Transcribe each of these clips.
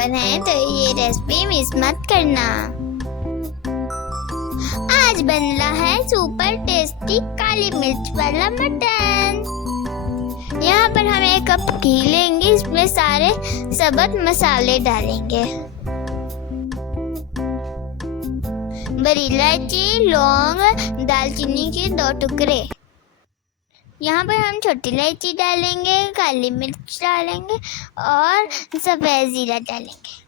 Subscriber हैं तो ये रेसिपी मिस मत करना। आज बन रहा है सुपर टेस्टी काली मिर्च वाला मटन। यहाँ पर हम 1 कप घी लेंगे, इसमें सारे सबत मसाले डालेंगे। बड़ी इलायची, लौंग, दालचीनी के 2 टुकड़े। यहाँ पर हम छोटी इलायची डालेंगे, काली मिर्च डालेंगे और सफ़ेद जीरा डालेंगे।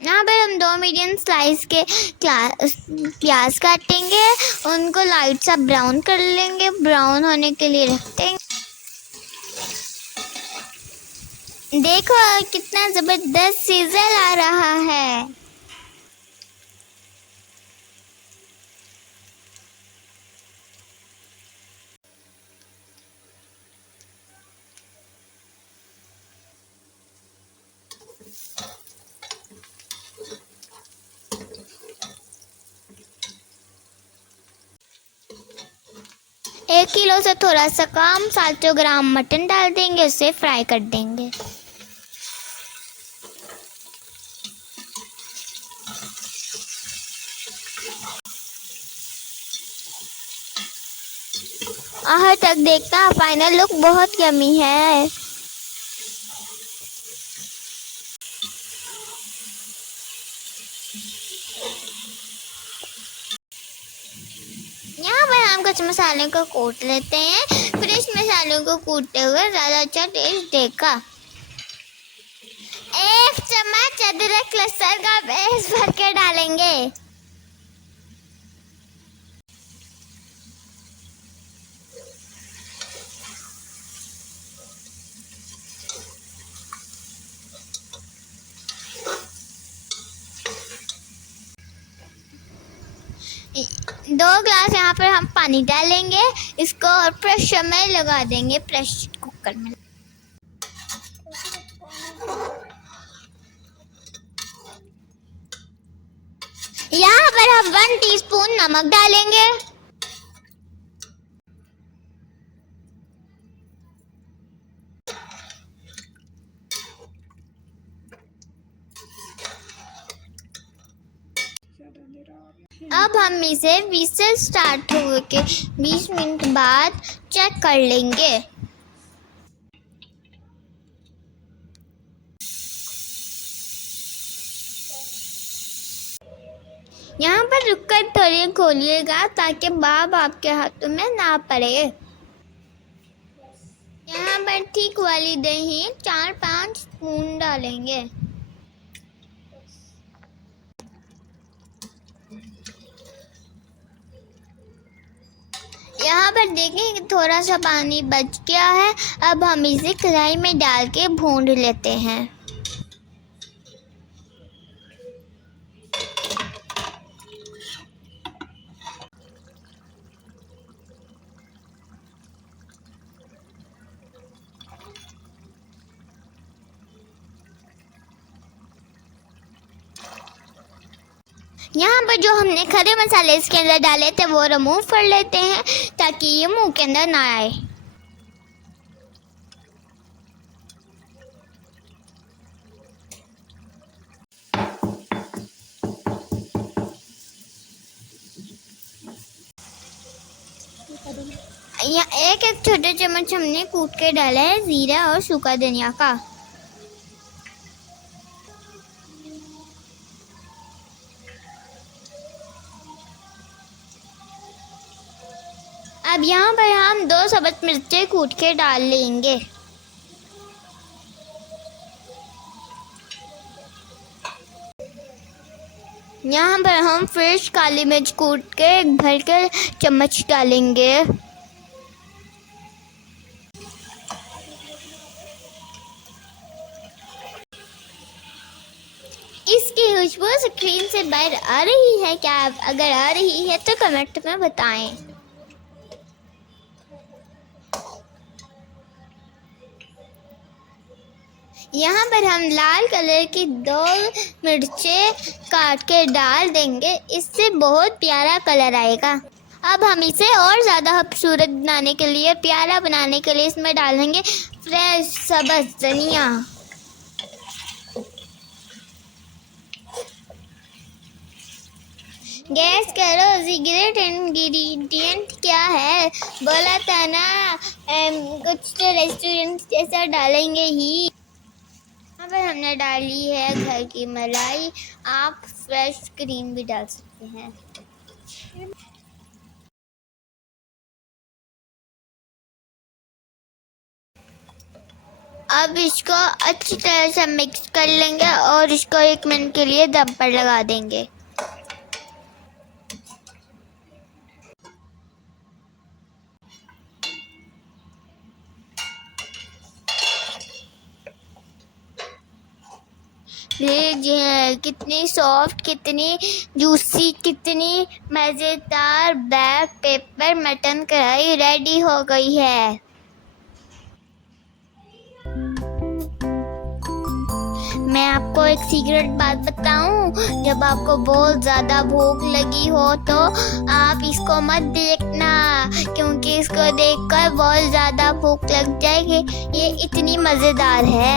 यहाँ पर हम 2 मीडियम स्लाइस के प्याज काटेंगे, उनको लाइट सा ब्राउन कर लेंगे, ब्राउन होने के लिए रख देंगे। देखो कितना ज़बरदस्त सीजन आ रहा है। एक किलो से थोड़ा सा कम 700 ग्राम मटन डाल देंगे, उसे फ्राई कर देंगे। आहर तक देखना, फाइनल लुक बहुत यम्मी है। यहाँ पर हम कुछ मसालों को कूट लेते हैं, फिर इस मसालों को कूटते हुए ज़्यादा अच्छा टेस्ट देगा। 1 चम्मच अदरक लहसुन का पेस्ट भर के डालेंगे। दो ग्लास यहाँ पर हम पानी डालेंगे, इसको और प्रेशर में लगा देंगे, प्रेशर कुकर में। यहाँ पर हम 1 टीस्पून नमक डालेंगे। अब हम इसे विसल स्टार्ट हुए के 20 मिनट बाद चेक कर लेंगे। यहाँ पर रुककर थोड़ी खोलिएगा ताकि भाप आपके हाथों में ना पड़े। यहाँ पर ठीक वाली दही 4-5 स्पून डालेंगे। यहाँ पर देखें कि थोड़ा सा पानी बच गया है। अब हम इसे कढ़ाई में डाल के भून लेते हैं। यहाँ पर जो हमने खड़े मसाले इसके अंदर डाले थे वो रिमूव कर लेते हैं ताकि ये मुंह के अंदर ना आए। यहाँ 1 छोटे चम्मच हमने कूट के डाला है जीरा और सूखा धनिया का। अब यहाँ पर हम 2 सबत मिर्चें कूट के डाल लेंगे। यहाँ पर हम फ्रेश काली मिर्च कूट के भर के चम्मच डालेंगे। इसकी खुशबू स्क्रीन से बाहर आ रही है क्या? अगर आ रही है तो कमेंट में बताएं। यहाँ पर हम लाल कलर की 2 मिर्चें काट के डाल देंगे, इससे बहुत प्यारा कलर आएगा। अब हम इसे और ज़्यादा खूबसूरत बनाने के लिए, प्यारा बनाने के लिए इसमें डालेंगे फ्रेश सब्ज़ धनिया। गैस करो, सीक्रेट इंग्रेडिएंट क्या है? बोला था ना, कुछ तो रेस्टोरेंट जैसा डालेंगे ही। यहाँ पर हमने डाली है घर की मलाई, आप फ्रेश क्रीम भी डाल सकते हैं। अब इसको अच्छी तरह से मिक्स कर लेंगे और इसको 1 मिनट के लिए दम पर लगा देंगे। लीजिए, कितनी सॉफ्ट, कितनी जूसी, कितनी मज़ेदार ब्लैक पेपर मटन कढ़ाई रेडी हो गई है। मैं आपको एक सीक्रेट बात बताऊं, जब आपको बहुत ज़्यादा भूख लगी हो तो आप इसको मत देखना, क्योंकि इसको देखकर बहुत ज़्यादा भूख लग जाएगी। ये इतनी मज़ेदार है।